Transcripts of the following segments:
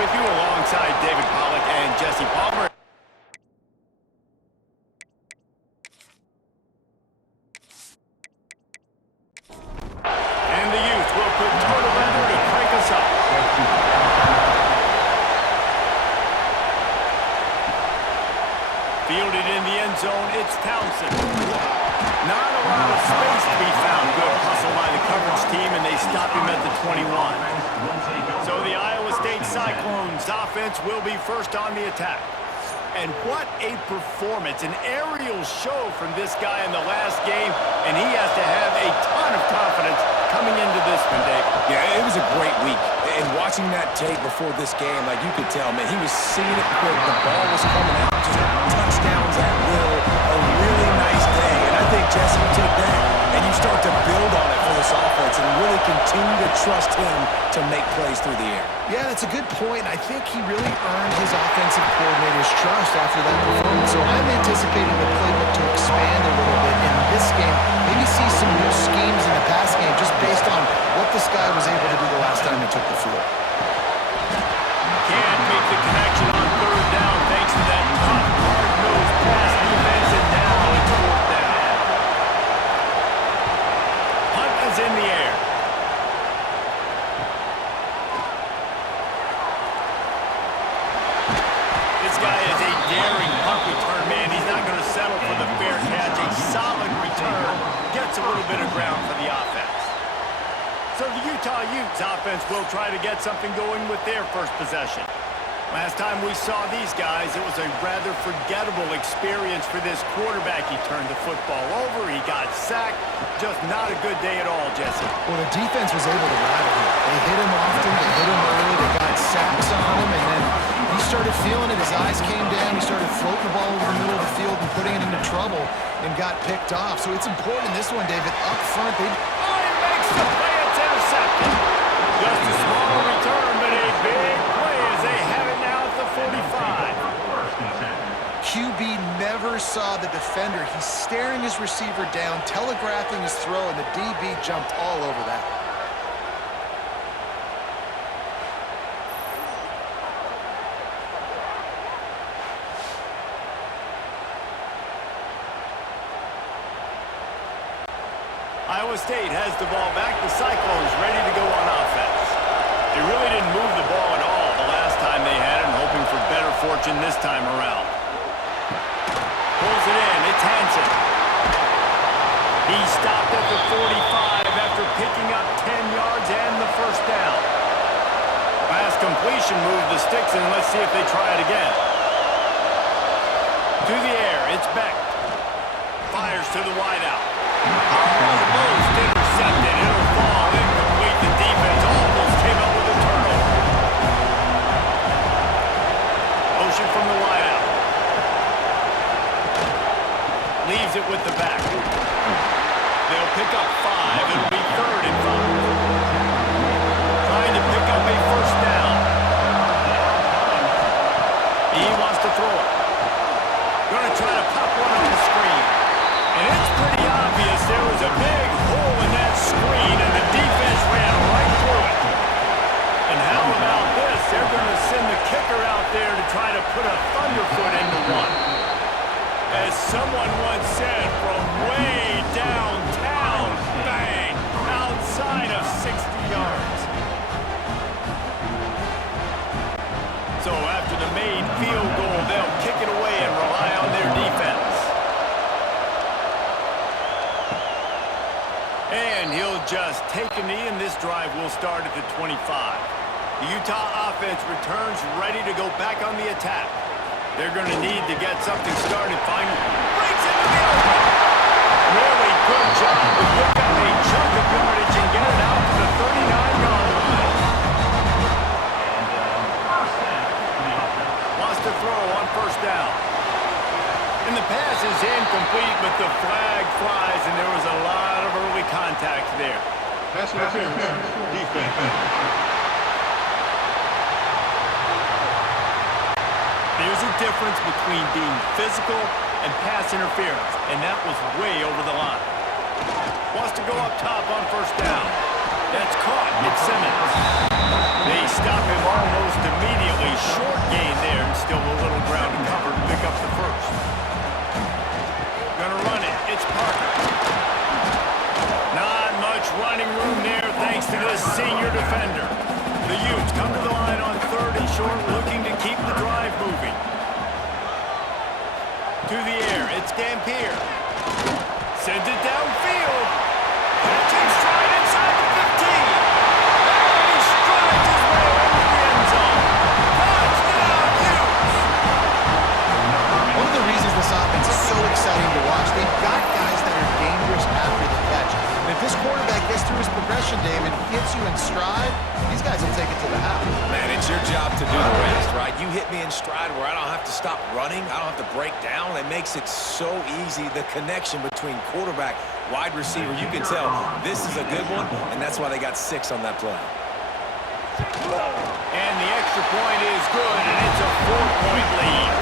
with you alongside David Pollack and Jesse Palmer. And the Utes will put total weather to crank us up. Fielded in the end zone, it's Townsend. Not a lot of space to be found. Good hustle by the coverage team, and they stop him at the 21. So the Iowa State Cyclones offense will be first on the attack. And what a performance, an aerial show from this guy in the last game, and he has to have a ton of confidence coming into this one, Dave. Yeah, it was a great week. And watching that tape before this game, like you could tell, man, he was seeing it quick. The ball was coming out, just touchdowns at will. A really nice day. And I think, Jesse, you take that and you start to build on it for this offense and really continue to trust him to make plays through the air. Yeah, that's a good point. I think he really earned his offensive coordinator's trust after that performance. So I'm anticipating the playbook to expand a little bit in this game. Maybe see some new schemes in the pass game just based on what this guy was able to do the last time he took the field. Can't make the connection on third down thanks to that tough, hard-nosed pass defense, and now it's fourth down. Hunt is in the air. This guy is a daring punt return man. He's not going to settle for the fair catch. A solid return gets a little bit of ground for the offense. So the Utah Utes offense will try to get something going with their first possession. Last time we saw these guys, it was a rather forgettable experience for this quarterback. He turned the football over, he got sacked. Just not a good day at all, Jesse. Well, the defense was able to rattle him. They hit him often, they hit him early, they got sacks on him, and then he started feeling it. His eyes came down, he started floating the ball over the middle of the field and putting it into trouble and got picked off. So it's important in this one, David, up front. He makes the play, it's intercepted. Just a small return, but a big play as they have it now at the 45. QB never saw the defender. He's staring his receiver down, telegraphing his throw, and the DB jumped all over that. Iowa State has the ball back. The Cyclones ready to go on offense. They really didn't move the ball at all the last time they had it, hoping for better fortune this time around. Pulls it in. It's Hansen. He stopped at the 45 after picking up 10 yards and the first down. Pass completion, move the sticks, and let's see if they try it again. To the air. It's Beck. Fires to the wideout. Almost intercepted. It'll fall incomplete. The defense almost came up with a turnover. Motion from the wideout. Leaves it with the back. They'll pick up 5. It'll be 3rd and 5. Trying to pick up a first down. He wants to throw it. Going to try to pop one on the screen. And it's pretty obvious there was a big hole in that screen, and the defense ran right through it. And how about this? They're going to send the kicker out there to try to put a thunderfoot into one. As someone once said, from way downtown, bang, outside of 60 yards. So after the made field goal, they'll kick it away and rely on their defense. And he'll just take a knee, and this drive will start at the 25. The Utah offense returns ready to go back on the attack. They're going to need to get something started. Finally, breaks into the open. Really good job to pick up a chunk of yardage and get it out to the 39-yard line. Wants to throw on first down. And the pass is incomplete, but the flag flies, and there was a lot of early contact there. Pass interference, defense. There's a difference between being physical and pass interference, and that was way over the line. Wants to go up top on first down. That's caught. It's Simmons. They stop him almost immediately. Short gain there, and still a little ground to cover to pick up the first. Gonna run it. It's Parker. Not much running room there thanks to this senior defender. The Utes come to the line on 3rd and short, looking to keep the drive moving. To the air, it's Dampier. Sends it downfield. Catching stride inside the 15. And he strides his way into the end zone. Touchdown, Utes! One of the reasons this offense is so exciting to watch, they've got guys that are dangerous after the catch. And if this quarterback gets through his progression, David, gets you in stride, these guys will take it to the house. Man, it's your job to do the rest, right? You hit me in stride where I don't have to stop running. I don't have to break down. It makes it so easy, the connection between quarterback, wide receiver. You can tell this is a good one, and that's why they got 6 on that play. And the extra point is good, and it's a 4-point lead.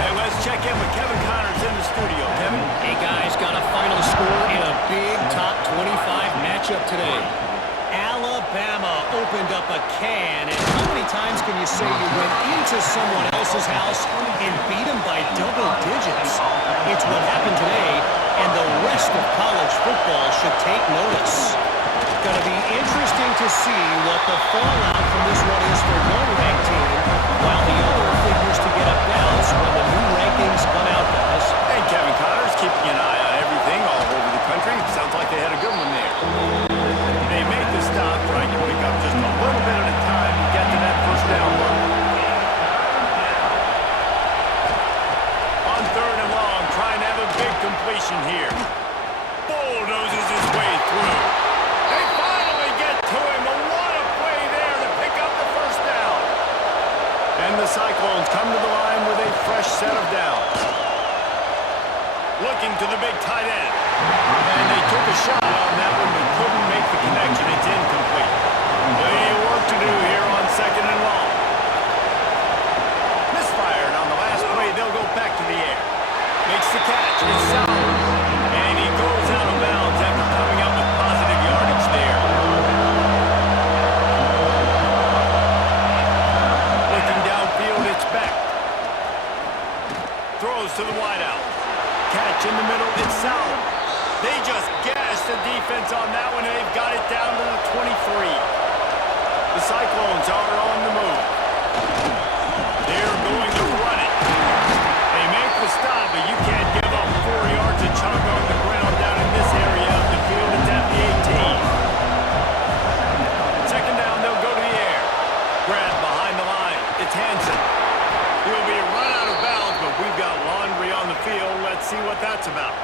Hey, let's check in with Kevin Connors in the studio. Kevin? Hey, guys, got a final score in a big top 25 matchup today. Alabama opened up a can, and how many times can you say you went into someone else's house and beat them by double digits? It's what happened today, and the rest of college football should take notice. Going to be interesting to see what the fallout from this one is for one ranked team, while the other figures to get a bounce when the new rankings come out, guys. Hey, Kevin Connors, keeping an eye on everything all over the country. Sounds like they had a good one there. They made the stop, trying to pick up just a little bit at a time to get to that first down look. On 3rd and long, trying to have a big completion here. Bulldozes his way through. They finally get to him, but what a play there to pick up the first down. And the Cyclones come to the line with a fresh set of downs. Looking to the big tight end. And they took a shot on that one, but couldn't make the connection. It's incomplete. Plenty of work to do here on 2nd and long. Misfired on the last play. They'll go back to the air. Makes the catch. It's Sauer. And he goes out of bounds after coming up with positive yardage there. Looking downfield, it's Beck. Throws to the wideout. Catch in the middle, it's Sauer. They just gashed the defense on that one, and they've got it down to the 23. The Cyclones are on the move. They're going to run it. They make the stop, but you can't give up 4 yards of chunk on the ground down in this area of the field. It's at the 18. 2nd down, they'll go to the air. Grab behind the line. It's Hansen. He'll be run out of bounds, but we've got laundry on the field. Let's see what that's about.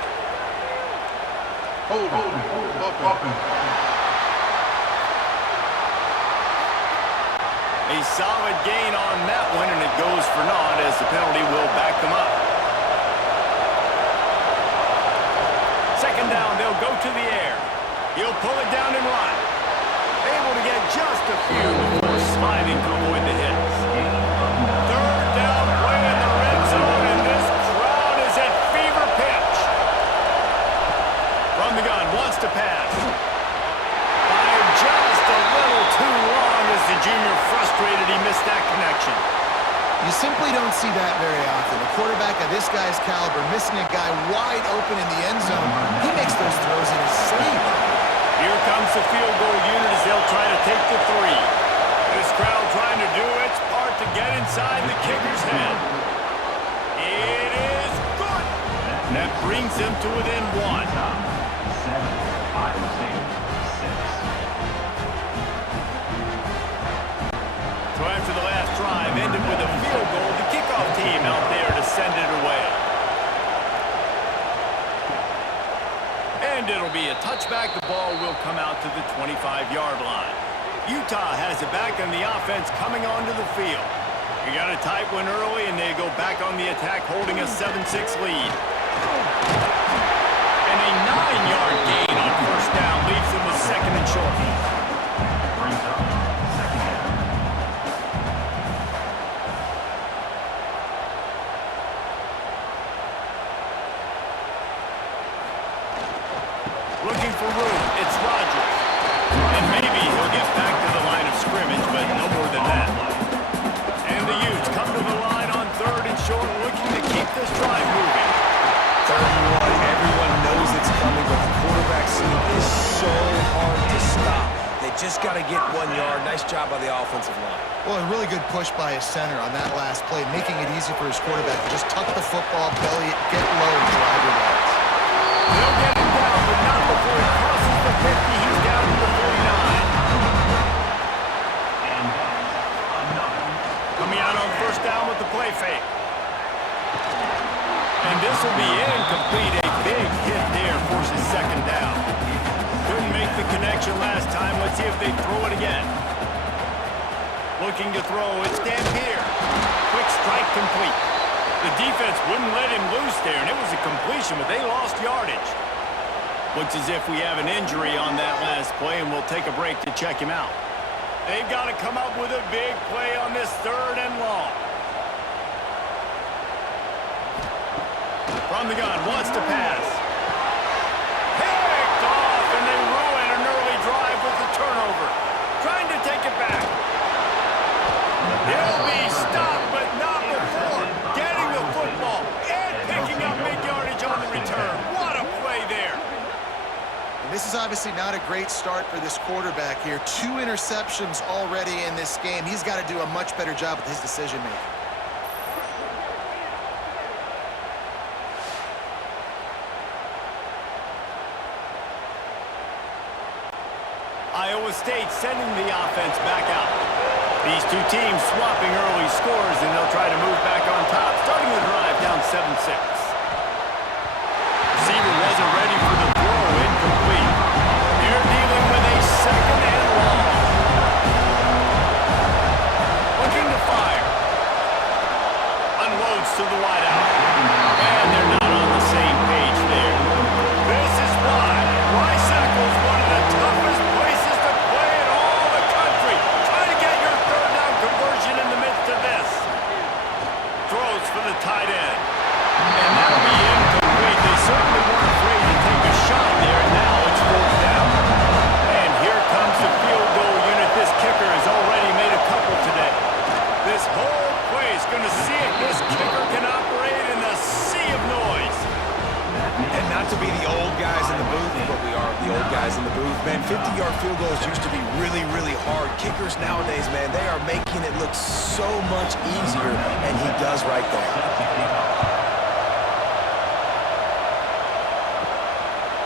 Hold offense. A solid gain on that one, and it goes for naught as the penalty will back them up. 2nd down, they'll go to the air. He'll pull it down and run. Able to get just a few before sliding to avoid the hits. 3rd down play in the red zone, and this crowd is at fever pitch. From the gun, wants to pass. Fired just a little too long as the junior frustrated he missed that connection. You simply don't see that very often. A quarterback of this guy's caliber missing a guy wide open in the end zone. He makes those throws in his sleep. Here comes the field goal unit as they'll try to take the 3. This crowd trying to do its part to get inside the kicker's head. It is good. That brings them to within 1. 7, 5, 6. So after the last drive ended with a field goal, the kickoff team out there to send it away. And it'll be a touchback. The ball will come out to the 25-yard line. Utah has it back, and the offense coming onto the field. You got a tight one early, and they go back on the attack, holding a 7-6 lead. And a 9-yard gain on 1st down leaves them with 2nd and short. Brings up 2nd down. Looking for room. It's Rodgers. And just got to get 1 yard. Nice job by the offensive line. Well, a really good push by his center on that last play, making it easy for his quarterback to just tuck the football, belly it, get low, and drive your legs. They'll get him down, but not before he crosses the 50. He's down to the 49. And that's another. Coming out on first down with the play fake. And this will be incomplete. A big hit there forces second down. Couldn't make the connection last time. Let's see if they throw it again. Looking to throw. It's Dampier. Quick strike complete. The defense wouldn't let him loose there, and it was a completion, but they lost yardage. Looks as if we have an injury on that last play, and we'll take a break to check him out. They've got to come up with a big play on this 3rd and long. From the gun, wants to pass. Picked off, and they ruin an early drive with the turnover. Trying to take it back. He'll be stopped, but not before getting the football and picking up big yardage on the return. What a play there. And this is obviously not a great start for this quarterback here. 2 interceptions already in this game. He's got to do a much better job with his decision-making. Iowa State sending the offense back out. These two teams swapping early scores, and they'll try to move back on top, starting the drive down 7-6. Receiver wasn't ready for the throw, incomplete. They're dealing with a 2nd and long. Looking to fire. Unloads to the wideout. And they're not on the same page there. This is why Cyclones is one of the toughest places to play in all the country. Try to get your 3rd down conversion in the midst of this. Throws for the tight end. And that'll be incomplete. They certainly weren't afraid to take a shot there. Now it's 4th down. And here comes the field goal unit. This kicker has already made a couple today. This whole play is going to see if this kicker can operate in the sea of noise. And not to be the old guys in the booth, but we are the old guys in the booth, man. 50-yard field goals used to be really, really hard. Kickers nowadays, man, they are making it look so much easier, and he does right there.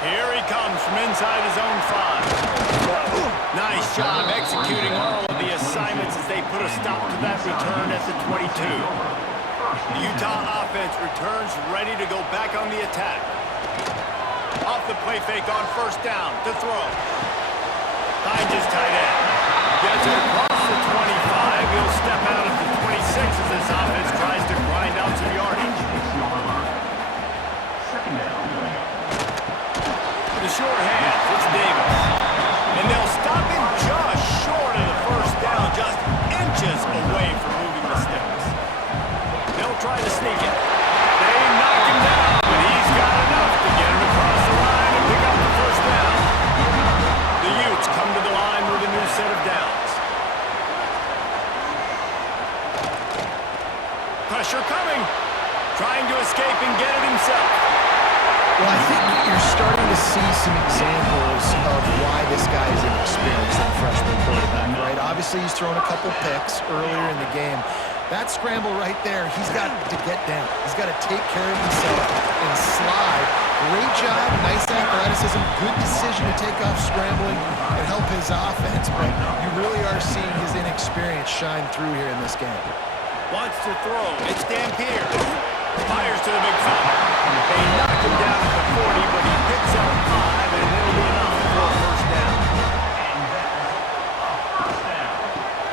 Here he comes from inside his own 5. Nice job executing all of the assignments as they put a stop to that return at the 22. The Utah offense returns ready to go back on the attack. Off the play fake on first down to throw. Finds his tight end. Gets it across the 25. He'll step out at the 26 as this offense tries to grind out some yardage. Second down. The short hands, it's Davis. And they'll stop him just short of the first down, just inches away from moving the sticks. They'll try to sneak it. They knock him down, but he's got enough to get him across the line and pick up the first down. The Utes come to the line with a new set of downs. Pressure coming. Trying to escape and get it himself. Well, I think you're starting to see some examples of why this guy is inexperienced in freshman quarterback, right? Obviously, he's thrown a couple picks earlier in the game. That scramble right there, he's got to get down. He's got to take care of himself and slide. Great job, nice athleticism, good decision to take off scrambling and help his offense, but you really are seeing his inexperience shine through here in this game. Wants to throw. It's Dampier. Fires to the big fella. They knock him down at the 40, but he picks up 5, and it'll be enough for a first down.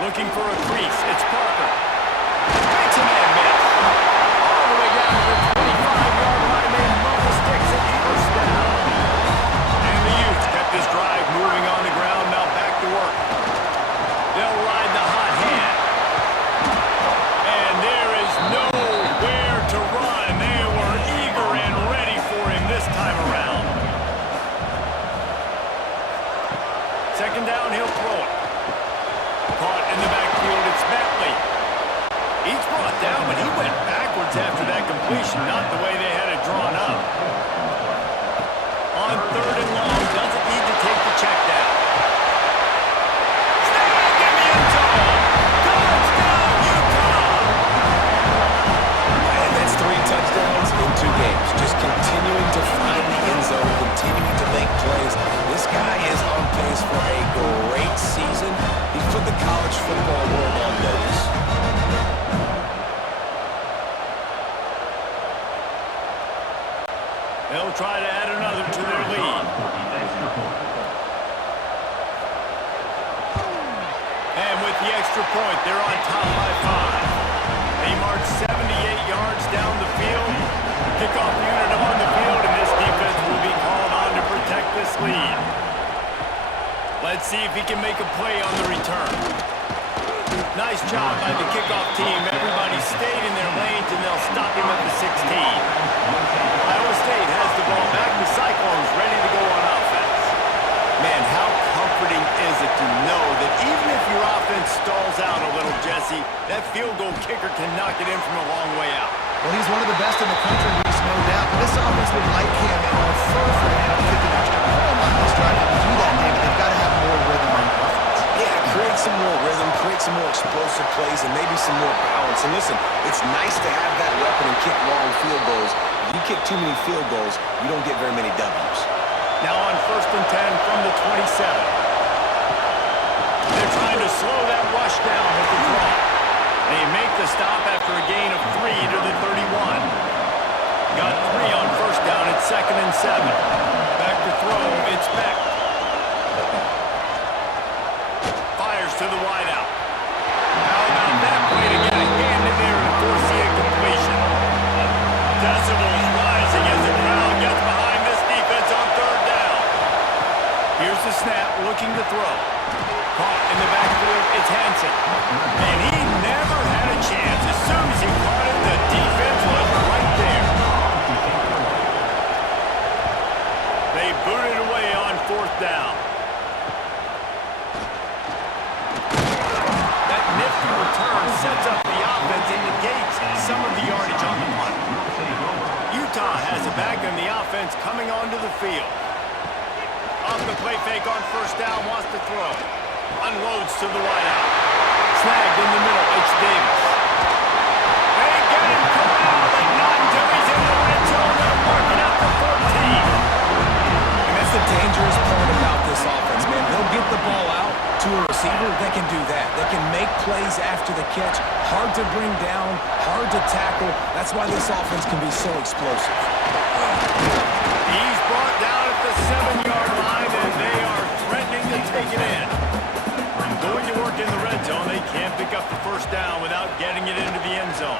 Looking for a crease. It's Parker. Makes a man miss. All the way down to the 25-yard line. They move the sticks at first down. And the Utes kept this drive moving on the ground. Now back to work. They'll ride the hot hand. And there is nowhere to run. They were eager and ready for him this time around. Second down, he'll throw it. Caught in the backfield, it's Bentley. He's brought down, but he went backwards after that completion, not the way they had it drawn up. On third and long, doesn't need to take the check down. They'll try to add another to their lead. And with the extra point, they're on top by 5. They march 78 yards down the field. Kickoff unit on the field, and this defense will be called on to protect this lead. Let's see if he can make a play on the return. Nice job by the kickoff team. Everybody stayed in their lanes, and they'll stop him at the 16. Iowa State has the ball back. The Cyclones ready to go on offense. Man, how comforting is it to know that even if your offense stalls out a little, Jesse, that field goal kicker can knock it in from a long way out. Well, he's one of the best in the country, Reese, no doubt. But this offense would like him and prefer for him to kick an extra point on this drive. To do that, David, they've got to have more rhythm on offense. Yeah, create some more rhythm, create some more explosive plays, and maybe some more balance. And listen, it's nice to have that weapon and kick long field goals. If you kick too many field goals, you don't get very many W's. Now on 1st and 10 from the 27. They're trying to slow that rush down with the draw. They make the stop after a gain of 3 to the 31. Got 3 on 1st down at 2nd and 7. Back to throw, it's Beck. Fires to the wideout. How about that play to get a hand in there and force the incompletion? Decibels rising as the crowd gets behind this defense on 3rd down. Here's the snap, looking to throw. Caught in the backfield, it's Hansen. And he never had a chance. As soon as he caught it, the defense was right there. They booted away on 4th down. That nifty return sets up the offense and negates some of the yardage on the punt. Utah has it back, and the offense coming onto the field. Off the play fake on 1st down, wants to throw. Unloads to the wideout. Snagged in the middle, it's Davis. They get him corralled, and not until he's in the red zone. They're marking out the 14. And that's the dangerous part about this offense, man. They'll get the ball out to a receiver. They can do that. They can make plays after the catch. Hard to bring down, hard to tackle. That's why this offense can be so explosive. He's brought down at the 7-yard line, and they are threatening to take it in. Going to work in the red zone. They can't pick up the 1st down without getting it into the end zone.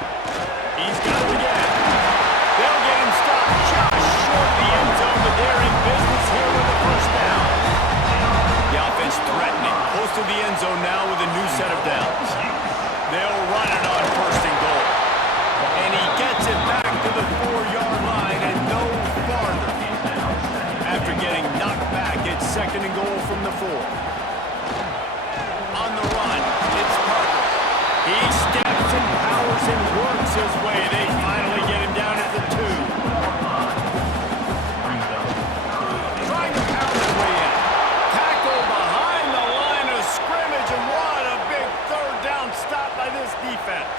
He's got it again. They'll get him stopped just short of the end zone, but they're in business here with the 1st down. The offense threatening. Close to the end zone now with a new set of downs. They'll run it on 1st and goal. And he gets it back to the 4-yard line and no farther. After getting knocked back, it's 2nd and goal from the 4. On the run, it's Parker. He steps and powers and works his way. They finally get him down at the 2. Trying to pound his way in. Tackle behind the line of scrimmage, and what a big 3rd down stop by this defense.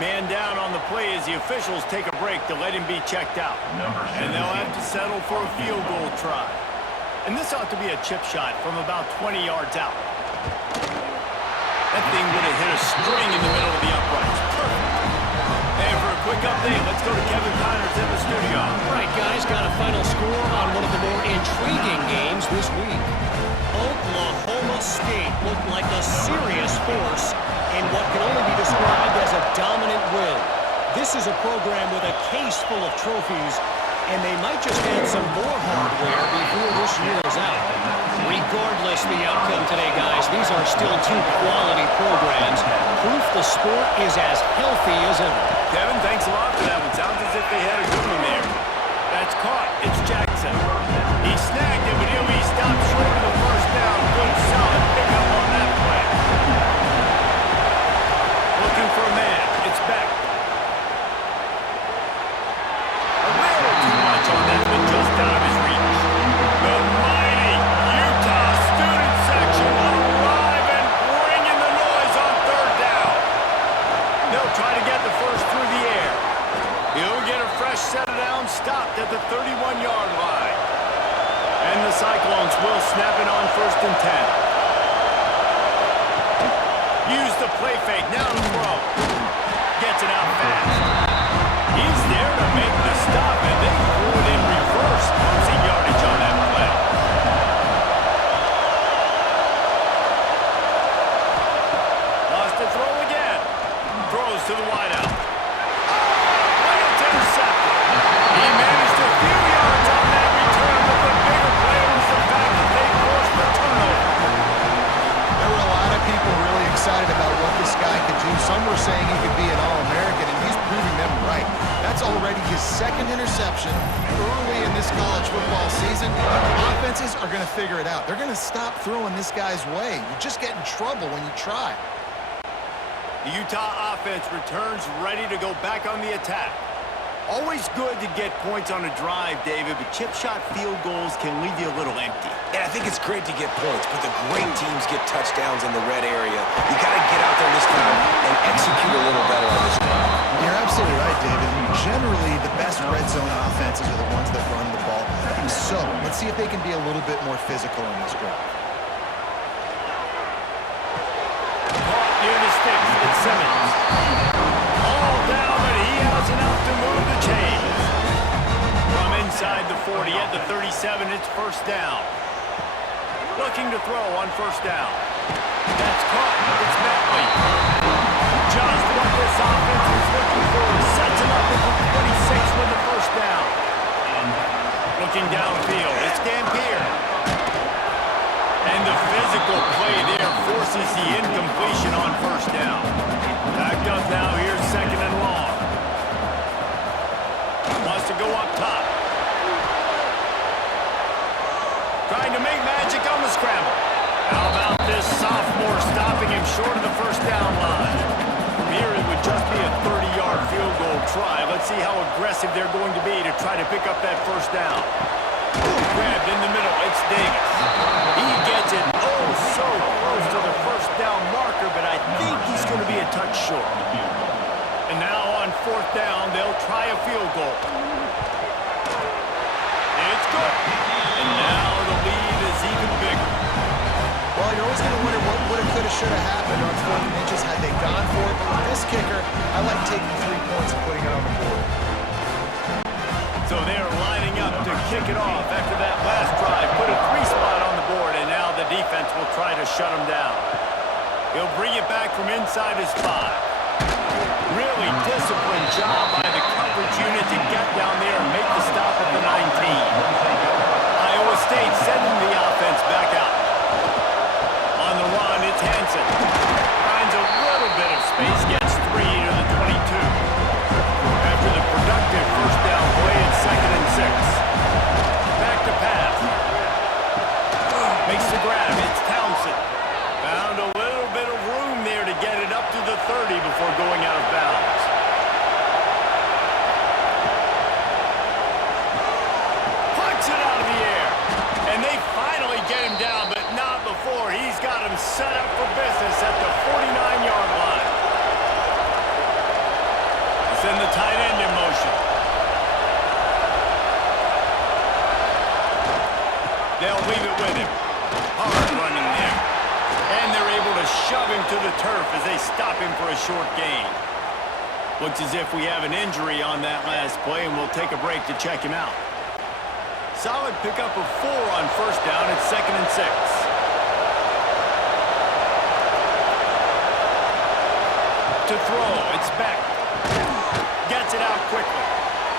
Man down on the play as the officials take a break to let him be checked out. And they'll have to settle for a field goal try. And this ought to be a chip shot from about 20 yards out. That thing would have hit a string in the middle of the uprights. Perfect. And for a quick update, let's go to Kevin Connors in the studio. All right, guys, got a final score on one of the more intriguing games this week. Oklahoma State looked like a serious force in what can only be described as a dominant win. This is a program with a case full of trophies, and they might just add some more hardware before this year is out. Regardless the outcome today, guys, these are still 2 quality programs. Proof the sport is as healthy as ever. Kevin, thanks a lot for that one. Sounds as if they had a good one there. That's caught. It's Jackson. He snagged it, but he'll be stopped short of the 1st down. Good, solid pickup on that play. Looking for a man. It's Beck. A little too much on that, but just out of his reach. The mighty Utah student section arrive and bring in the noise on 3rd down. They'll try to get the 1st through the air. He'll get a fresh set of downs stopped at the 31-yard line. And the Cyclones will snap it on 1st and 10. Use the play fake, now to throw. Gets it out fast. He's there to make the stop, and they threw it option. Early in this college football season, offenses are going to figure it out. They're going to stop throwing this guy's way. You just get in trouble when you try. The Utah offense returns ready to go back on the attack. Always good to get points on a drive, David, but chip shot field goals can leave you a little empty. And I think it's great to get points, but the great teams get touchdowns in the red area. You got to get out there this time and execute a little better on this drive. You're absolutely right, David. Generally, the best red zone offenses are the ones that run the ball. So, let's see if they can be a little bit more physical in this drive. Caught near the sticks. It's Simmons. All down, but he has enough to move the chains. From inside the 40 at the 37, it's first down. Looking to throw on first down. That's caught. It's Bentley. Just what this offense is looking for. Sets him up at the 26 with the first down. Looking downfield. It's Dampier. And the physical play there forces the incompletion on first down. Backed up now. Here's second and long. Wants to go up top. Trying to make magic on the scramble. How about this sophomore stopping him short of the first down line? From here, it would just be a 30-yard field goal try. Let's see how aggressive they're going to be to try to pick up that first down. Grabbed in the middle. It's Davis. He gets it so close to the first down marker, but I think he's going to be a touch short. And now on fourth down, they'll try a field goal. It's good. And now the lead is even bigger. Well, you're always going to wonder what woulda, coulda, shoulda happened on fourth and inches had they gone for it. But with this kicker, I like taking 3 points and putting it on the board. So they're lining up to kick it off after that last drive. Put a 3 spot on the board, and now the defense will try to shut them down. He'll bring it back from inside his 5. Really disciplined job by the coverage unit to get down there and make the stop at the 19. Iowa State sending the offense back out. On the run, it's Hansen. Finds a little bit of space, gets 3 to the 22. After the productive first down play, it's second and 6. Back to pass. Makes the grab. It's Townsend. Found a little bit of room there to get it up to the 30 before going out of bounds. Punch it out of the air. And they finally get him down, but not before. He's got him set up for business at the 49-yard line. Send the tight end in motion. They'll leave it with him. Hard running there. And they're able to shove him to the turf as they stop him for a short gain. Looks as if we have an injury on that last play, and we'll take a break to check him out. Solid pickup of 4 on first down. It's second and 6. To throw, it's Beck. Gets it out quickly.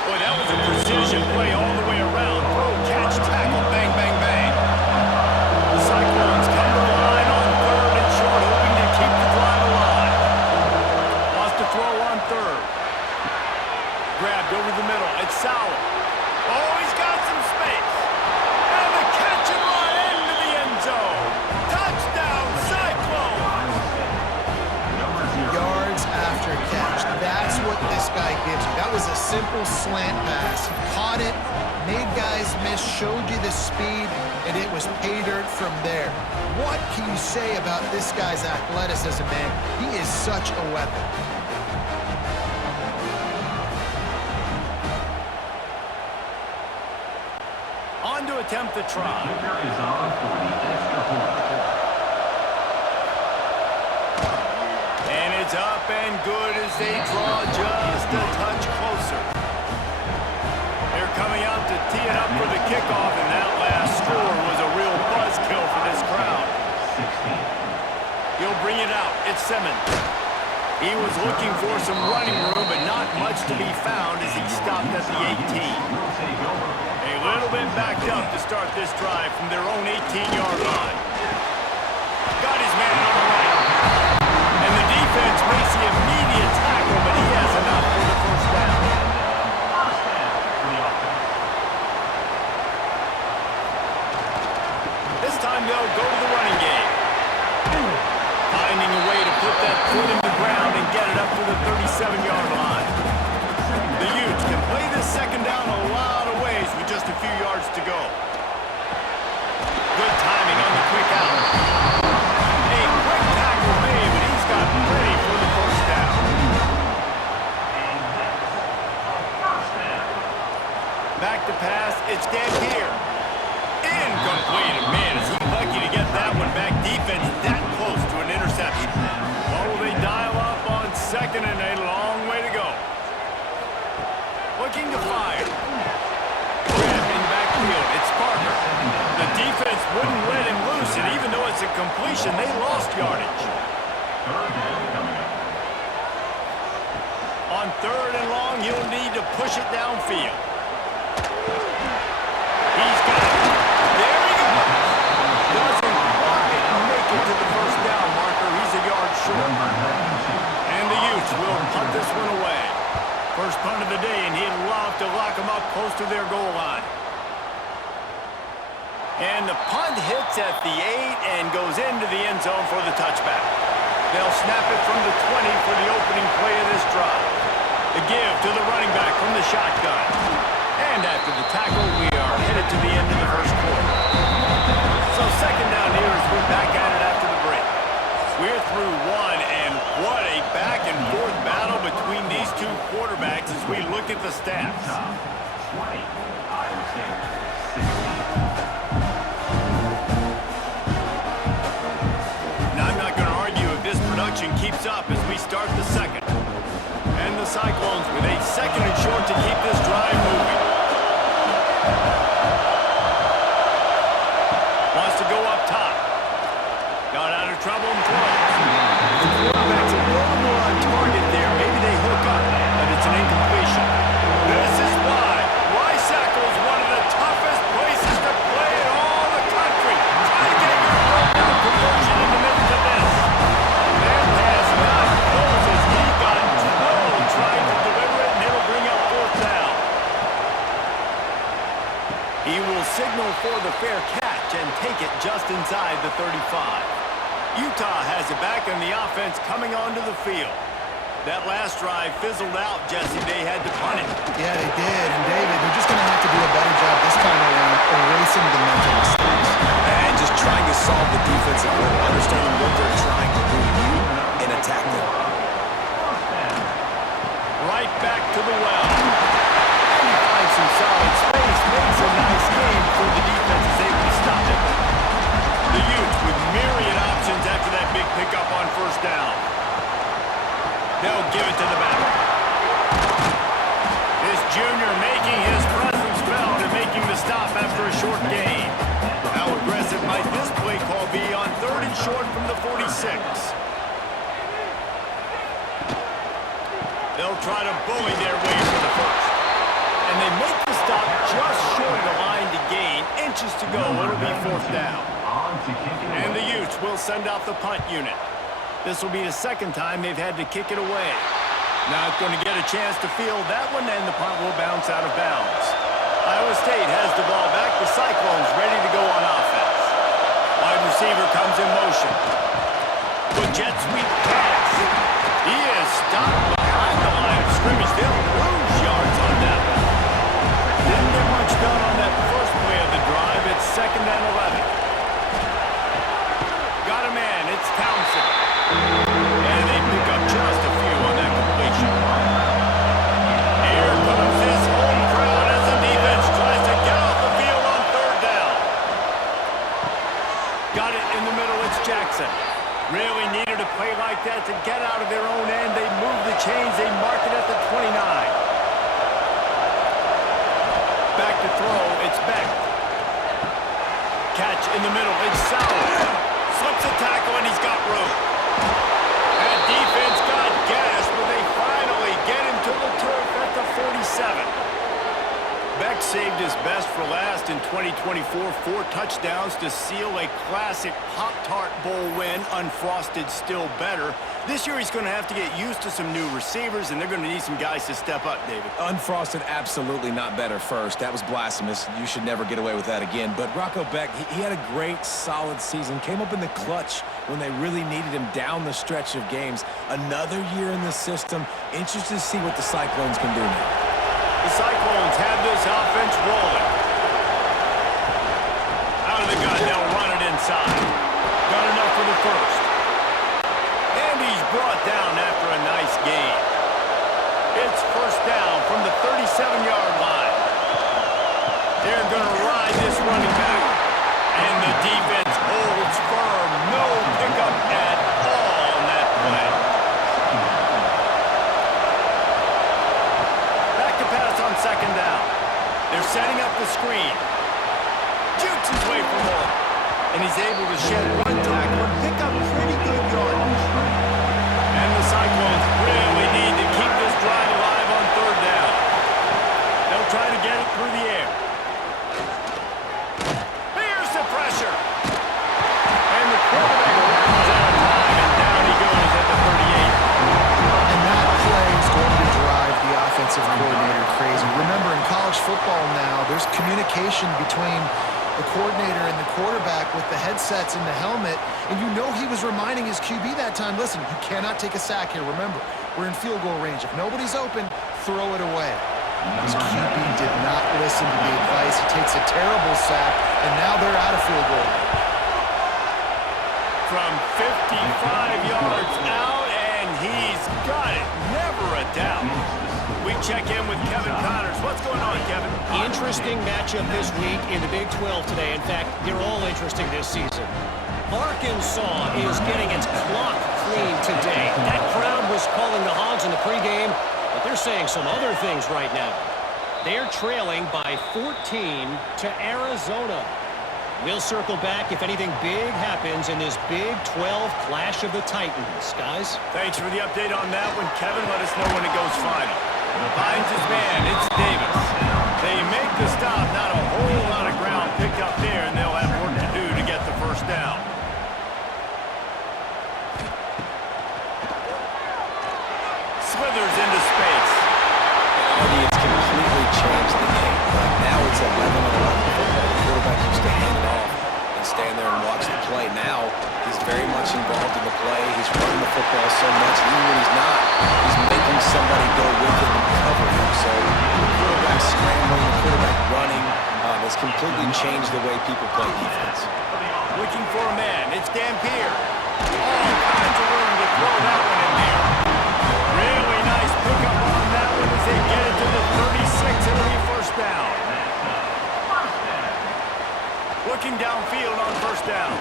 Boy, that was a precision play all the way around. Throw, catch, tackle, bang, bang, bang. The Cyclones come to the line on third and short, hoping to keep the drive alive. Wants to throw on third. Grabbed over the middle. It's Sauer. Oh, he's got some space. And the catch and run into the end zone. Touchdown, Cyclones. Yards after catch. That's what this guy gives you. That was a simple slant pass. He caught it, made guys miss, showed you the speed, and it was pay dirt from there. What can you say about this guy's athleticism, man? He is such a weapon. On to attempt the try. Kicker is on for the extra point. And it's up and good as they draw just a touch closer. They're coming out to tee it up for the kickoff, and that last score was a real buzzkill for this crowd. 16. He'll bring it out. It's Simmons. He was looking for some running room, but not much to be found as he stopped at the 18. A little bit backed up to start this drive from their own 18-yard line. Got his man on the right. And the defense makes the immediate tackle, but he has enough for the first down. First down for the offense. they'll go to the running game. Finding a way to put that foot in the ground and get it up to the 37-yard line. The Utes can play this second down a lot of ways with just a few yards to go. Good timing on the quick out. A quick tackle made, but he's got ready for the first down. Back to pass, it's dead here. Incomplete. Man, is he lucky to get that one back. Defense that close to an interception. What will they dial up on second and a long way to go? Looking to fire. Grab in the backfield. It's Parker. The defense wouldn't let him loose, and even though it's a completion, they lost yardage. On third and long, he'll need to push it downfield. He's got it. There he goes. Doesn't quite make it to the first down marker. He's a yard short. And the Utes will punt this one away. First punt of the day, and he'd love to lock them up close to their goal line. And the punt hits at the 8 and goes into the end zone for the touchback. They'll snap it from the 20 for the opening play of this drive. The give to the running back from the shotgun. And after the tackle, we are headed to the end of the first quarter. So second down here as we're back at it after the break. We're through one, and what a back-and-forth battle between these two quarterbacks as we look at the stats. 20, Iowa State, 16. Now, I'm not going to argue if this production keeps up as we start the second. And the Cyclones with a second and short to keep this drive moving. Wants to go up top. Got out of trouble and throws. The quarterback's a little more on target there. Maybe they hook up, but it's an incompletion. This is why Lysacle is one of the toughest places to play in all the country. Try to get your third conversion in the midst of this. That pass not close as he got drilled trying to deliver it, and it'll bring up fourth down. He will signal for the fair catch and take it just inside the 35. Utah has it back in the offense coming onto the field. That last drive fizzled out, Jesse. They had to punt it. Yeah, they did. And David, they're just going to have to do a better job this time around erasing the mental mistakes. And just trying to solve the defensive role, understanding what they're trying to do to you and attack them. Right back to the well. And he finds some solid space. Makes a nice game before the defense is able to stop it. The Utes with myriad options after that big pickup on first down. They'll give it to the back. This junior making his presence felt and making the stop after a short gain. How aggressive might this play call be on third and short from the 46? They'll try to bully their way for the first. And they make the stop just short of the line to gain. Inches to go. It'll be fourth down. And the Utes will send out the punt unit. This will be the second time they've had to kick it away. Not going to get a chance to field that one, and the punt will bounce out of bounds. Iowa State has the ball back. The Cyclones ready to go on offense. Wide receiver comes in motion. Good jet sweep pass. He is stopped behind the line of scrimmage. They'll lose yards on that one. Didn't get much done on that first play of the drive. It's second and 11. Got a man. It's Townsend. And they pick up just a few on that completion. Here comes this home crowd as the defense tries to get off the field on third down. Got it in the middle. It's Jackson. Really needed a play like that to get out of their own end. They move the chains. They mark it at the 29. Back to throw. It's Beck. Catch in the middle. It's Sauer. Slips a tackle, and he's got room. That defense got gas, but they finally get him to the turf at the 47. Beck Brock saved his best for last in 2024. 4 touchdowns to seal a classic Pop-Tart Bowl win. Unfrosted, still better. This year he's going to have to get used to some new receivers, and they're going to need some guys to step up, David. Unfrosted, absolutely not better first. That was blasphemous. You should never get away with that again. But Rocco Beck, he had a great, solid season. Came up in the clutch when they really needed him down the stretch of games. Another year in the system. Interested to see what the Cyclones can do now. The Cyclones have this offense rolling. Out of the gun, they'll run it inside. Got enough for the first. And he's brought down after a nice gain. It's first down from the 37-yard line. They're going to ride this running back. And the defense holds firm. No pickup at all on that play. Pass on second down. They're setting up the screen. Utes his way for more. And he's able to shed one tackle and pick up pretty good yardage. And the Cyclones really need to keep this drive alive on third down. They'll try to get it through the air. Here's the pressure. And the quarterback runs out of time, and down he goes at the 38. And that play is going to drive the offensive coordinator crazy. Remember, in college football now, there's communication between the coordinator and the quarterback with the headsets and the helmet, and you know he was reminding his QB that time, listen, you cannot take a sack here. Remember, we're in field goal range. If nobody's open, throw it away. His QB did not listen to the advice. He takes a terrible sack, and now they're out of field goal range. From 55 yards out, and he's got it. Never a doubt. We check in with Kevin Connors. What's going on, Kevin? Interesting matchup this week in the Big 12 today. In fact, they're all interesting this season. Arkansas is getting its clock cleaned today. That crowd was calling the Hogs in the pregame, but they're saying some other things right now. They're trailing by 14 to Arizona. We'll circle back if anything big happens in this Big 12 Clash of the Titans. Guys? Thanks for the update on that one, Kevin. Let us know when it goes final. Finds his man. It's Davis. They make the stop. Not a whole lot of ground picked up there, and they'll have work to do to get the first down. Slithers into space. It's completely changed the game. Like now it's 11-on-11 football. The quarterback used to hand it off and stand there and watch the play. Now he's very much involved in the play. He's running the football so much. Even when he's not, he's making somebody go with him and cover him. So the quarterback scrambling, the quarterback running has completely changed the way people play defense. Looking for a man. It's Dampier. All kinds of room to throw that one in there. Really nice pickup on that one as they get it to the 36. It'll be first down. Looking downfield on first down.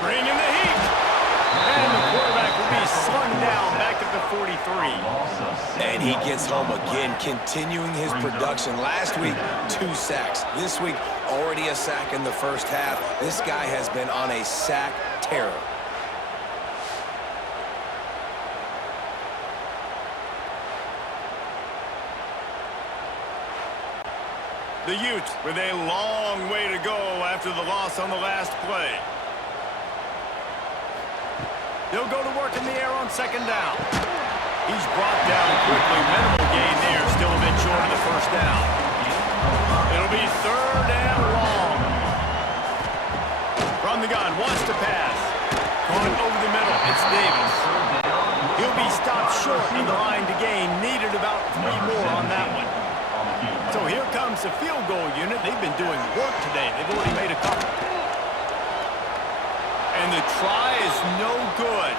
Bringing the heat. And the quarterback will be slung down back at the 43. And he gets home again, continuing his production. Last week, 2 sacks. This week, already a sack in the first half. This guy has been on a sack terror. The Utes with a long way to go after the loss on the last play. They'll go to work in the air on second down. He's brought down quickly. Minimal gain there. Still a bit short of the first down. It'll be third and long. From the gun, wants to pass. Going over the middle. It's Davis. He'll be stopped short of the line to gain. Needed about 3 more on that one. So here comes the field goal unit. They've been doing work today. They've already made a couple. And the try is no good.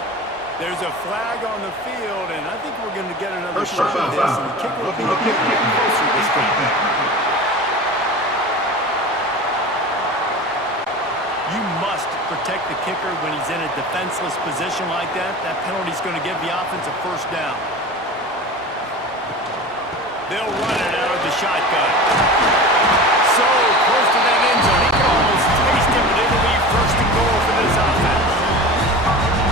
There's a flag on the field, and I think we're going to get another shot at this. And the kicker will be closer this time. You must protect the kicker when he's in a defenseless position like that. That penalty is going to give the offense a first down. They'll run it out of the shotgun. So close to that end zone. He can almost taste it, but it'll be first and goal for this offense.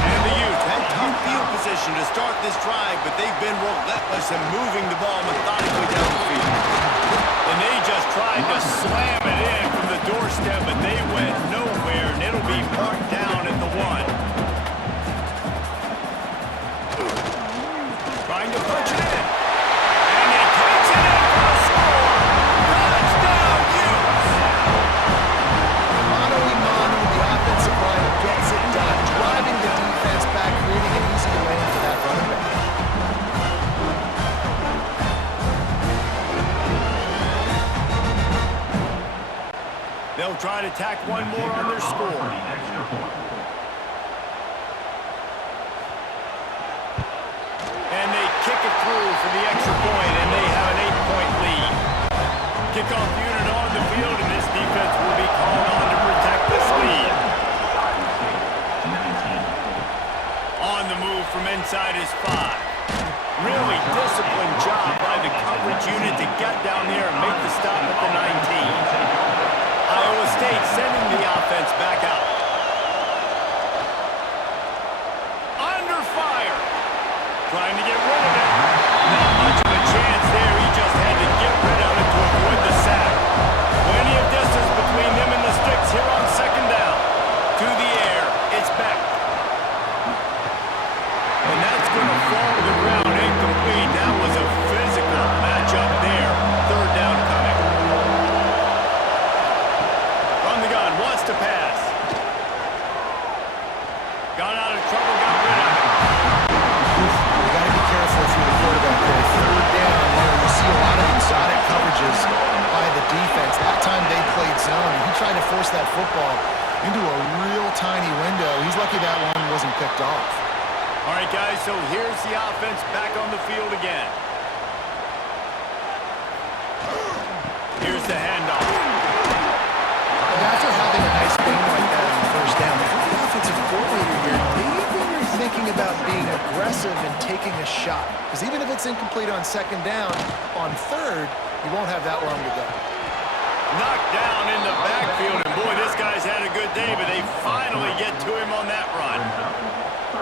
And the Utes had tough field position to start this drive, but they've been relentless in moving the ball methodically down the field. And they just slam it in from the doorstep, but they went nowhere, and it'll be marked down at the 1. Trying to punch it in. And he takes it in for a score. Touchdown, Utes! Mano a mano, the offensive line gets it done, driving the defense back, creating an easy lane for that running back. They'll try to tack one more on their score. Extra point. And they kick it through for the extra point, and they have an 8-point lead. Kickoff unit on the field, and this defense will be called on to protect this lead. On the move from inside his 5. Really disciplined job by the coverage unit to get down there and make the stop at the 19. Iowa State sending the offense back out. Under fire. Trying to get rid of it. Not much of a chance there. He just had to get rid of it to avoid the sack. Plenty of distance between them and the sticks here on 2nd down. To the air. It's back. And that's going to fall to the ground incomplete. That was a physical matchup there. 3rd down coming. From the gun, wants to pass. Got out of trouble, got rid of it. You got to be careful if you're the quarterback there. 3rd down, you see a lot of exotic coverages by the defense. That time they played zone, and he tried to force that football into a real tiny window. He's lucky that one wasn't picked off. All right, guys, so here's the offense back on the field again. Here's the handoff. And after having a nice game like that on the 1st down, if you're the offensive coordinator here, maybe you're thinking about being aggressive and taking a shot. Because even if it's incomplete on 2nd down, on 3rd, you won't have that long to go. Knocked down in the backfield, and boy, this guy's had a good day, but they finally get to him on that run.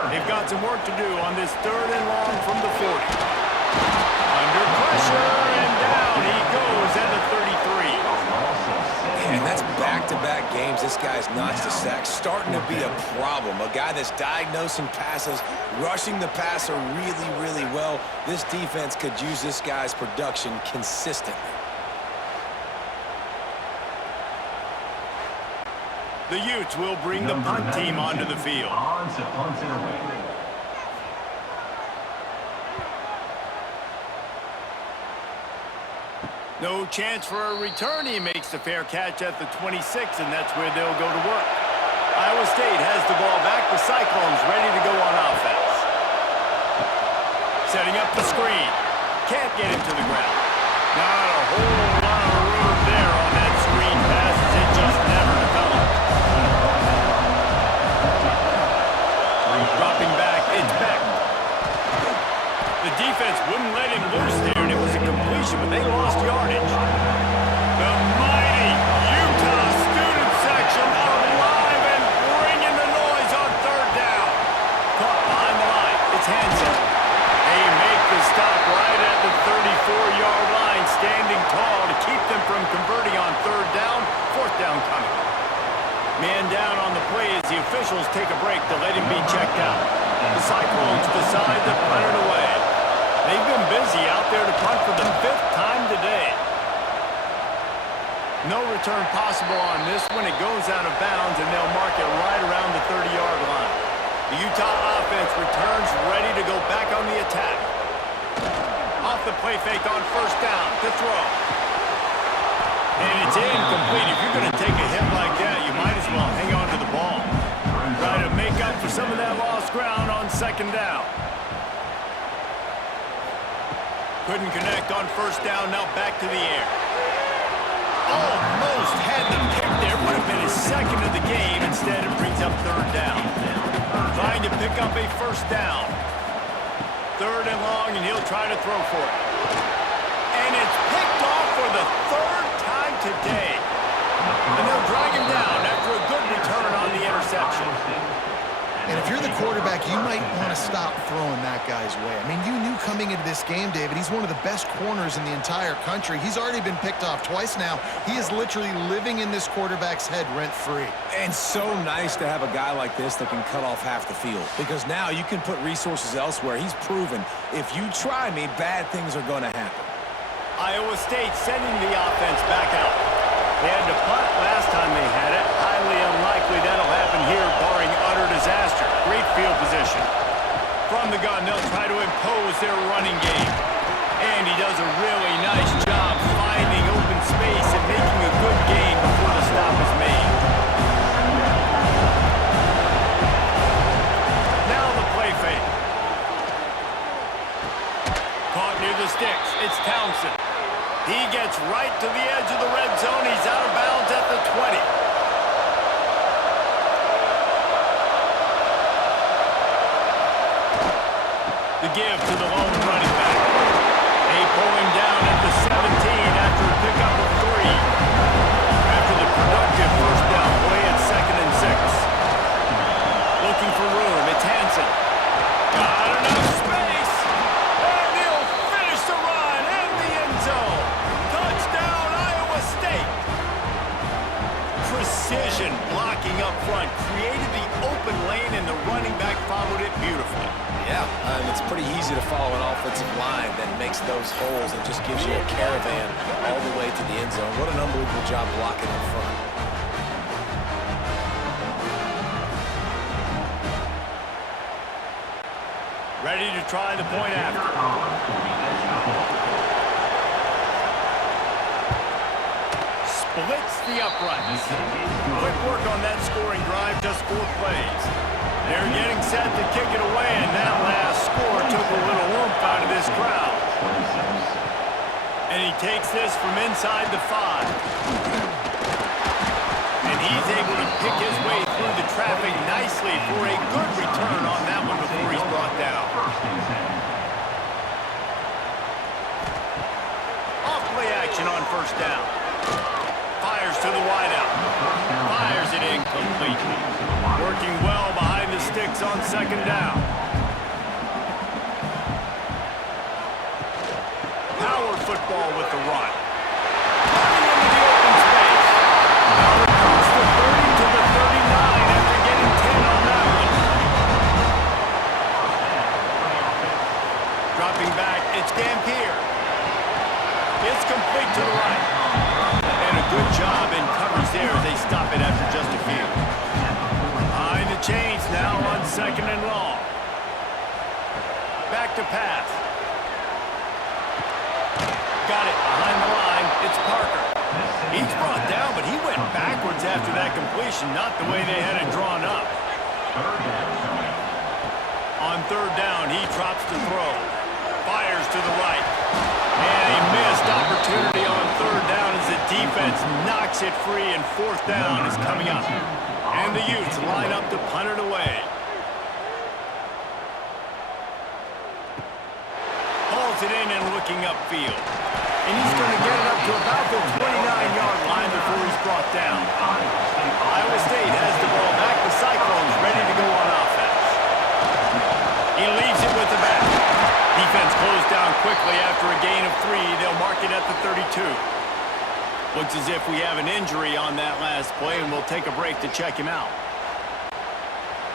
They've got some work to do on this 3rd and long from the 40. Under pressure, and down he goes at the 33. And that's back-to-back games this guy's notched a sack. Starting to be a problem. A guy that's diagnosing passes, rushing the passer really, really well. This defense could use this guy's production consistently. The Utes will bring the punt team onto the field. On to punt it away. No chance for a return. He makes the fair catch at the 26, and that's where they'll go to work. Iowa State has the ball back. The Cyclones ready to go on offense. Setting up the screen. Can't get it to the ground. Not a whole lot of room there on that screen pass. It just never developed. Dropping back, it's back. The defense wouldn't let him loose there, and it was a completion, but they lost yardage. The mighty Utah student section alive and bringing the noise on 3rd down. Caught behind the line. It's Hansen. They make the stop right at the 34-yard line, standing tall to keep them from converting on 3rd down. 4th down coming. Man down on the play as the officials take a break to let him be checked out. The Cyclones decide to punt it away. They've been busy out there to punt for the 5th time today. No return possible on this one. It goes out of bounds, and they'll mark it right around the 30-yard line. The Utah offense returns ready to go back on the attack. Off the play fake on 1st down to throw. And it's incomplete. If you're going to take a hit like that, you might as well hang on to the ball. Try to make up for some of that lost ground on 2nd down. Couldn't connect on 1st down, now back to the air. Almost had the pick there. Would have been his 2nd of the game. Instead, it brings up 3rd down. Trying to pick up a 1st down. 3rd and long, and he'll try to throw for it. And it's picked off for the 3rd time today. And they'll drag him down after a good return on the interception. And if you're the quarterback, you might want to stop throwing that guy's way. I mean, you knew coming into this game, David, he's one of the best corners in the entire country. He's already been picked off twice now. He is literally living in this quarterback's head rent-free. And so nice to have a guy like this that can cut off half the field, because now you can put resources elsewhere. He's proven if you try me, bad things are going to happen. Iowa State sending the offense back out. They had to punt last time they had it. Highly unlikely that'll happen here, barring utter disaster. Great field position. From the gun, they'll try to impose their running game. And he does a really nice job finding open space and making a good gain before the stop is made. Now the play fake. Caught near the sticks. It's Townsend. He gets right to the edge of the red zone. He's out of bounds at the 20. The give to the lone running back. They pull him down at the 17 after a pickup of 3. After the productive first down play at 2nd and 6. Looking for room. It's Hansen. Got enough space. And he'll finish the run in the end zone. Touchdown, Iowa State. Precision blocking up front created the open lane, and the running back followed it beautifully. Yeah, it's pretty easy to follow an offensive line that makes those holes and just gives you a caravan all the way to the end zone. What an unbelievable job blocking up front. Ready to try the point after. Splits the uprights. Quick work on that scoring drive, just 4 plays. They're getting set to kick it away, and that last score took a little oomph out of this crowd. And he takes this from inside the 5. And he's able to pick his way through the traffic nicely for a good return on that one before he's brought down. Off play action on first down. Fires to the wideout. Fires it incomplete. Working well behind the sticks on 2nd down. Power football with the run. Running into the open space. Now across the 30 to the 39 after getting 10 on that one. Dropping back, it's Dampier. It's complete to the right. And a good job in coverage there as they stop it after just a few. Behind the chains now on 2nd and long. Back to pass. Got it behind the line. It's Parker. He's brought down, but he went backwards after that completion, not the way they had it drawn up. On 3rd down, he drops to throw. Fires to the right. And a missed opportunity on 3rd down as the defense knocks it free, and 4th down is coming up. And the Utes line up to punt it away. Hauls it in and looking upfield. And he's going to get it up to about the 29-yard line before he's brought down. Iowa State has the ball back. The Cyclones ready to go on offense. He leaves it with the back. Defense closed down quickly after a gain of 3. They'll mark it at the 32. Looks as if we have an injury on that last play, and we'll take a break to check him out.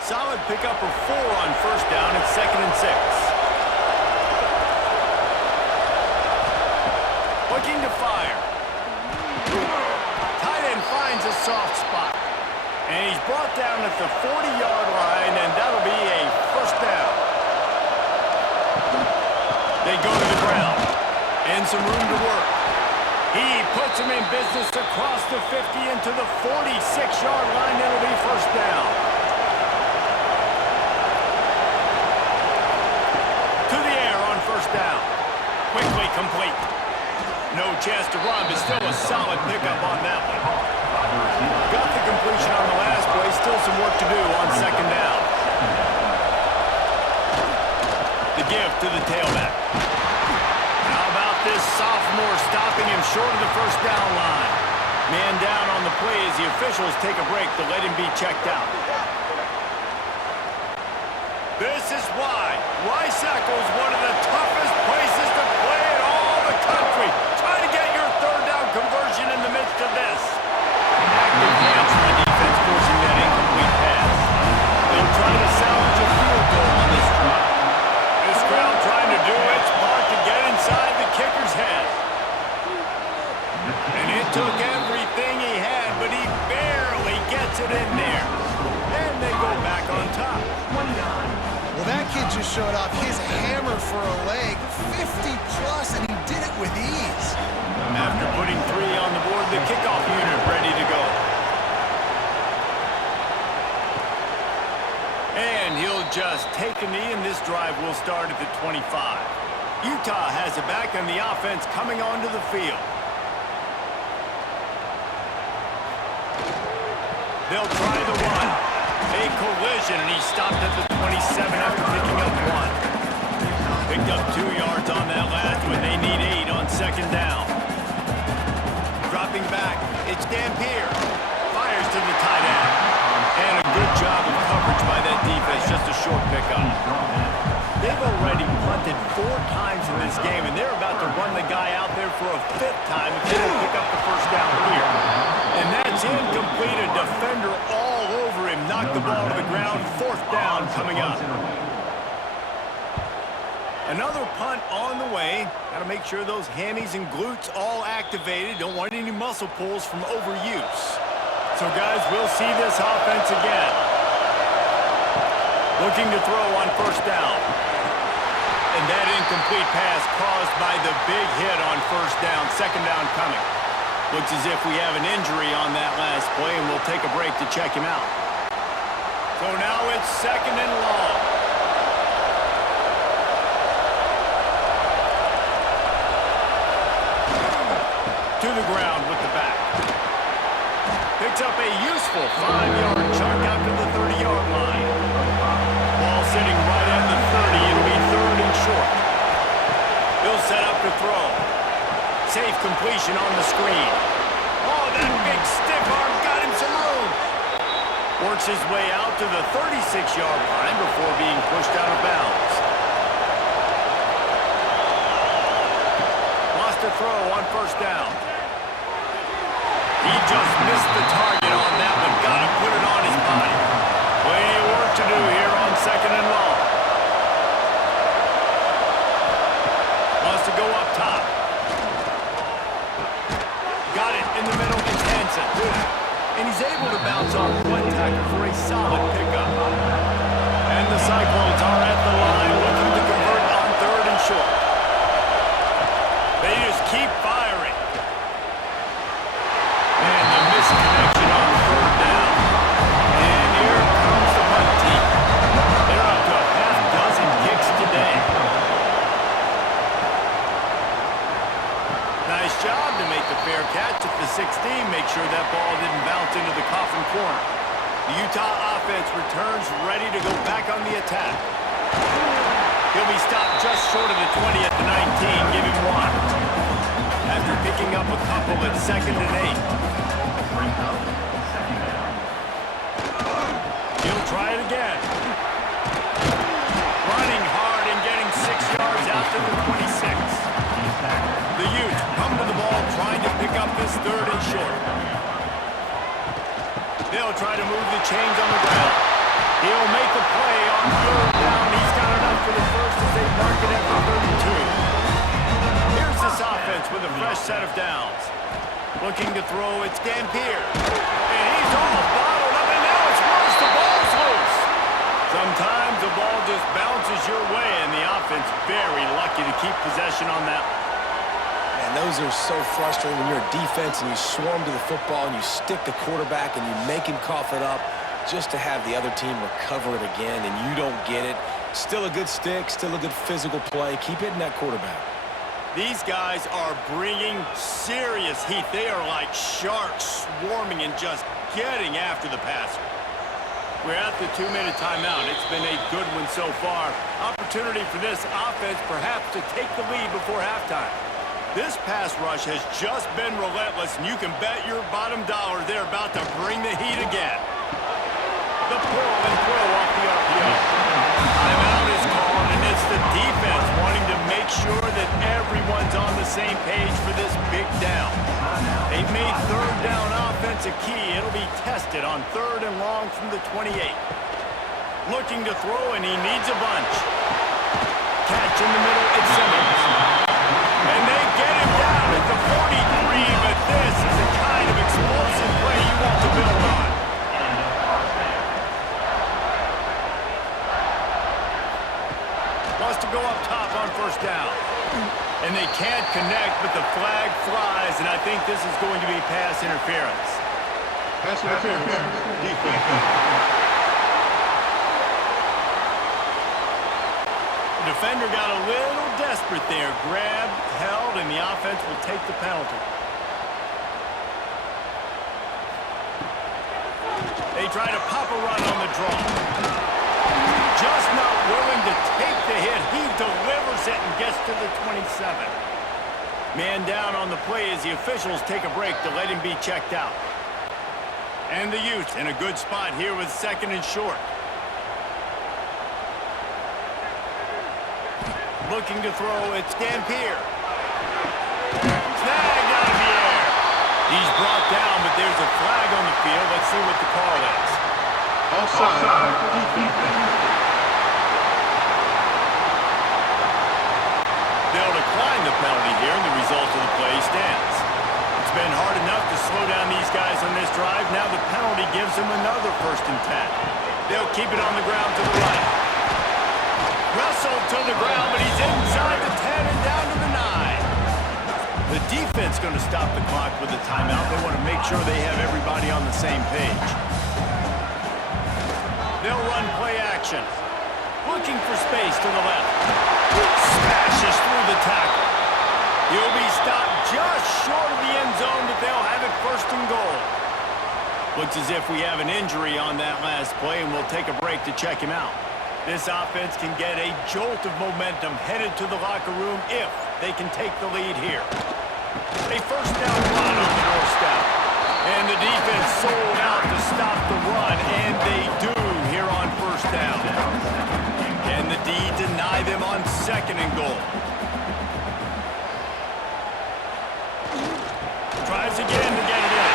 Solid pickup of 4 on first down at 2nd and 6. Looking to fire. Tight end finds a soft spot. And he's brought down at the 40-yard line, and that'll be a first down. They go to the ground. And some room to work. He puts him in business across the 50 into the 46-yard line. That'll be first down. To the air on first down. Quickly complete. No chance to run, but still a solid pickup on that one. Got the completion on the last play. Still some work to do on 2nd down. The give to the tailback. How about this sophomore stopping him short of the first down line? Man down on the play as the officials take a break to let him be checked out. This is why Lysaco is one of the toughest places to play in all the country. Try to get your third down conversion in the midst of this. Active hands from the defense forcing that incomplete pass. They'll try to salvage a field goal on this drive. This crowd trying to do its part to get inside the kicker's head. And it took everything he had, but he barely gets it in there. And they go back on top. Well, that kid just showed off his hammer for a leg, 50-plus, and he did it with ease. After putting 3 on the board, the kickoff unit ready to go. And he'll just take a knee, and this drive will start at the 25. Utah has it back, and the offense coming onto the field. They'll try the run. A collision, and he stopped at the 27 after picking up 1. Picked up 2 yards on that last one. They need 8 on second down. Dropping back, it's Dampier. Fires to the tight end. And a good job of coverage by that defense, just a short pickup. They've already punted 4 times in this game, and they're about to run the guy out there for a 5th time if they don't pick up the first down here. And that's incomplete. A defender all over him. Knocked the ball to the ground. 4th down coming up. Another punt on the way. Got to make sure those hammies and glutes all activated. Don't want any muscle pulls from overuse. So, guys, we'll see this offense again. Looking to throw on first down. And that incomplete pass caused by the big hit on first down. Second down coming. Looks as if we have an injury on that last play, and we'll take a break to check him out. So now it's 2nd and long. To the ground with the back. Picks up a useful 5-yard chunk out to the 30-yard line. Ball sitting right at the 30. It'll be 3rd and short. He'll set up to throw. Safe completion on the screen. Oh, that big stiff arm got him some room. Works his way out to the 36-yard line before being pushed out of bounds. Lost a throw on first down. He just missed the target on that one. Got to put it on his body. Plenty of work to do here on 2nd and long. Wants to go up top. Got it in the middle. It's Hansen. And he's able to bounce off one tackle for a solid pickup. And the Cyclones are at the line looking to convert on 3rd and short. They just keep firing. And the missed connection on 3rd down. And here comes the punt team. They're up to a half-dozen kicks today. Nice job to make the fair catch at the 16. Make sure that ball didn't bounce into the coffin corner. The Utah offense returns ready to go back on the attack. He'll be stopped just short of the 20 at the 19. Give him 1. After picking up a couple at 2nd and 8. He'll try it again. Running hard and getting 6 yards out to the 26. The Utes come to the ball trying to pick up this 3rd and short. They'll try to move the chains on the ground. He'll make the play on 3rd down. He's got enough for the first as they mark it at the 32. Here's this offense with a fresh set of downs. Looking to throw, it's Dampier. And he's all bottled up, and now it's worse. The ball's loose. Sometimes the ball just bounces your way, and the offense very lucky to keep possession on that one. And those are so frustrating when you're a defense and you swarm to the football and you stick the quarterback and you make him cough it up just to have the other team recover it again and you don't get it. Still a good stick, still a good physical play. Keep hitting that quarterback. These guys are bringing serious heat. They are like sharks swarming and just getting after the passer. We're at the 2-minute timeout. It's been a good one so far. Opportunity for this offense perhaps to take the lead before halftime. This pass rush has just been relentless, and you can bet your bottom dollar they're about to bring the heat again. The pull and throw off the RPO. that everyone's on the same page for this big down. They've made third down offense a key. It'll be tested on 3rd and long from the 28. Looking to throw, and he needs a bunch. Catch in the middle, it's Simmons. And they get him down at the 43, but this is the kind of explosive play you want to build on. Wants to go up top on 1st down. And they can't connect, but the flag flies, and I think this is going to be pass interference. Pass interference. Defense. The defender got a little desperate there. Grabbed, held, and the offense will take the penalty. They try to pop a run on the draw. Just not willing to take the hit. He delivers it and gets to the 27. Man down on the play as the officials take a break to let him be checked out. And the Utes in a good spot here with 2nd and short. Looking to throw, it's Dampier. Snagged out of the air. He's brought down, but there's a flag on the field. Let's see what the call is. Offside. Defense. They'll decline the penalty here, and the result of the play stands. It's been hard enough to slow down these guys on this drive. Now the penalty gives them another 1st and 10. They'll keep it on the ground to the right. Russell to the ground, but he's inside the 10 and down to the 9. The defense going to stop the clock with a timeout. They want to make sure they have everybody on the same page. They'll run play action. Looking for space to the left. Smashes through the tackle. He'll be stopped just short of the end zone, but they'll have it 1st and goal. Looks as if we have an injury on that last play, and we'll take a break to check him out. This offense can get a jolt of momentum headed to the locker room if they can take the lead here. A 1st down run on the doorstep. And the defense sold out to stop the run, and they do here on 1st down. Can the D deny them on 2nd and goal? Tries again to get it in.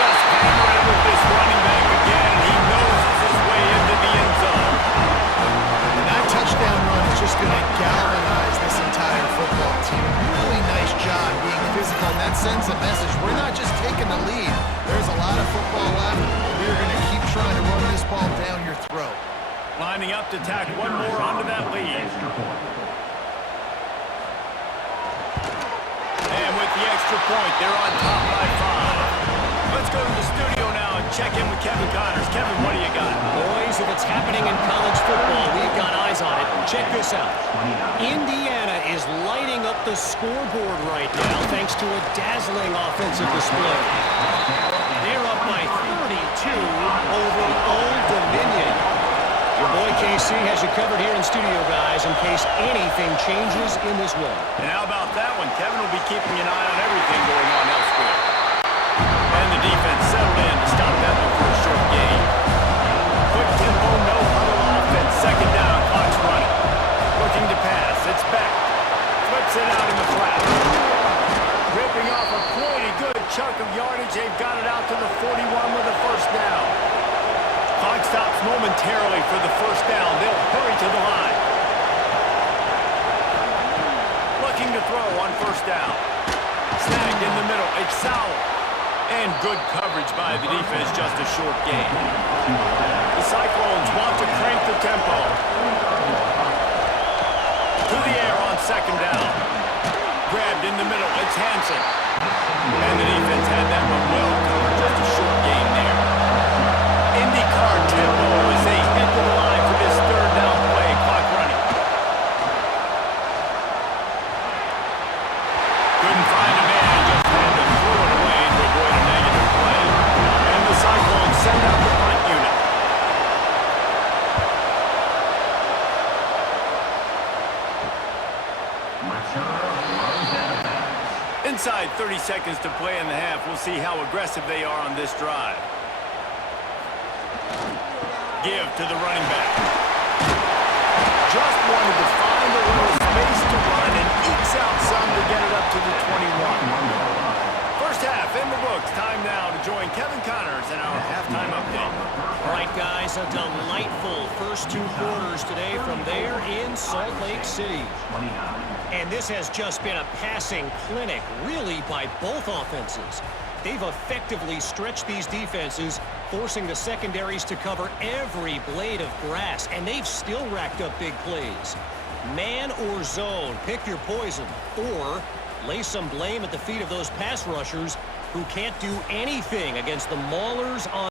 Just hammer it with this running back again. He noses his way into the end zone. And that touchdown run is just going to galvanize this entire football team. Really nice job being physical, and that sends a message. We're not just taking the lead. There's a lot of football left. We're going to keep trying to run this ball down your throat. Lining up to tack one more onto that lead. And with the extra point, they're on top by 5. Let's go to the studio now and check in with Kevin Connors. Kevin, what do you got? Boys, if it's happening in college football, we've got eyes on it. Check this out. Indiana is lighting up the scoreboard right now thanks to a dazzling offensive display. They're up by 32 over Old Dominion. Your boy KC has you covered here in studio, guys, in case anything changes in this one. And how about that one? Kevin will be keeping an eye on everything going on elsewhere. And the defense settled in to stop that one for a short gain. Quick tempo, no huddle offense. 2nd down, clock's running. Looking to pass, it's back. Flips it out in the flat. Ripping off a pretty good chunk of yardage. They've got it out to the 41 with a 1st down. Clock stops momentarily for the 1st down. They'll hurry to the line. Looking to throw on 1st down. Snagged in the middle. It's Sowell. And good coverage by the defense, just a short gain. The Cyclones want to crank the tempo. To the air on 2nd down. Grabbed in the middle. It's Hansen. And the defense had that one well covered. Just a short gain there. IndyCar tempo as they head to the line for this 3rd down play. Clock running. Couldn't find a man, just had to throw it away to avoid a negative play. And the Cyclones send out the punt unit. Inside 30 seconds to play in the half. We'll see how aggressive they are on this drive. Give to the running back. Just wanted to find a little space to run and ekes out some to get it up to the 21. First half in the books. Time now to join Kevin Connors in our halftime update. All right, guys, a delightful first 2 quarters today from there in Salt Lake City. And this has just been a passing clinic, really, by both offenses. They've effectively stretched these defenses, forcing the secondaries to cover every blade of grass, and they've still racked up big plays. Man or zone, pick your poison, or lay some blame at the feet of those pass rushers who can't do anything against the maulers on